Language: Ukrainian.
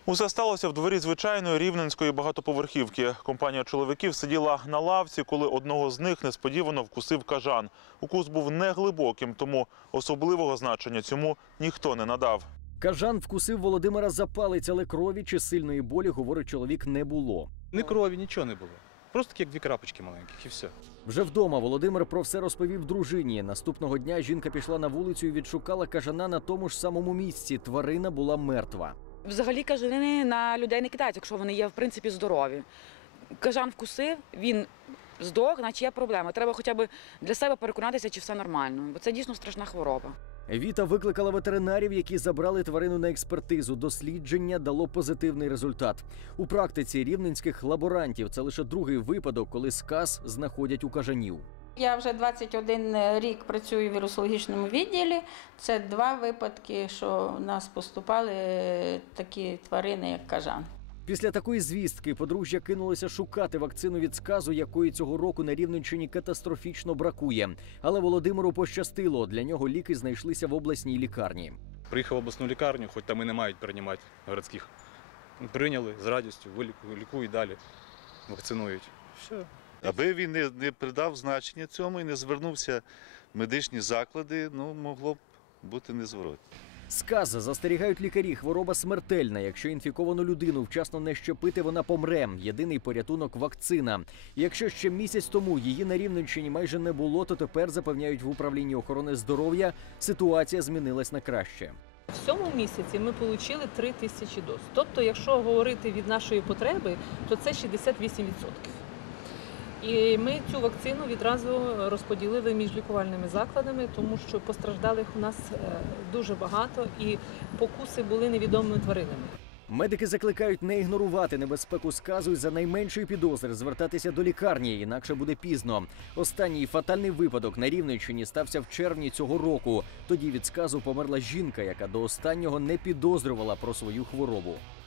Усе сталося в дворі звичайної рівненської багатоповерхівки. Компанія чоловіків сиділа на лавці, коли одного з них несподівано вкусив кажан. Укус був неглибоким, тому особливого значення цьому ніхто не надав. Кажан вкусив Володимира за палець, але крові чи сильної болі, говорить чоловік, не було. Ні крові, нічого не було. Просто як дві крапочки маленьких і все. Вже вдома Володимир про все розповів дружині. Наступного дня жінка пішла на вулицю і відшукала кажана на тому ж самому місці. Тварина була мертва. Взагалі кажани на людей не кидають, якщо вони є, в принципі, здорові. Кажан вкусив, він здох, значить є проблема. Треба хоча б для себе переконатися, чи все нормально, бо це дійсно страшна хвороба. Віта викликала ветеринарів, які забрали тварину на експертизу. Дослідження дало позитивний результат. У практиці рівненських лаборантів це лише другий випадок, коли сказ знаходять у кажанів. Я вже 21 рік працюю в вірусологічному відділі. Це 2 випадки, що в нас поступали такі тварини, як кажан. Після такої звістки подружжя кинулося шукати вакцину від сказу, якої цього року на Рівненщині катастрофічно бракує. Але Володимиру пощастило, для нього ліки знайшлися в обласній лікарні. Приїхав в обласну лікарню, хоч там і не мають приймати городських. Прийняли з радістю, лікують далі, вакцинують. Все. Аби він не придав значення цьому і не звернувся в медичні заклади, могло б бути незворотно. Сказ, застерігають лікарі, хвороба смертельна. Якщо інфіковану людину вчасно не щепити, вона помре. Єдиний порятунок – вакцина. І якщо ще місяць тому її на Рівненщині майже не було, то тепер, запевняють в управлінні охорони здоров'я, ситуація змінилась на краще. В цьому місяці ми отримали 3 тисячі доз. Тобто, якщо говорити від нашої потреби, то це 68%. І ми цю вакцину відразу розподілили між лікувальними закладами, тому що постраждалих у нас дуже багато і покуси були невідомими тваринами. Медики закликають не ігнорувати небезпеку сказу і за найменшої підозри звертатися до лікарні, інакше буде пізно. Останній фатальний випадок на Рівненщині стався в червні цього року. Тоді від сказу померла жінка, яка до останнього не підозрювала про свою хворобу.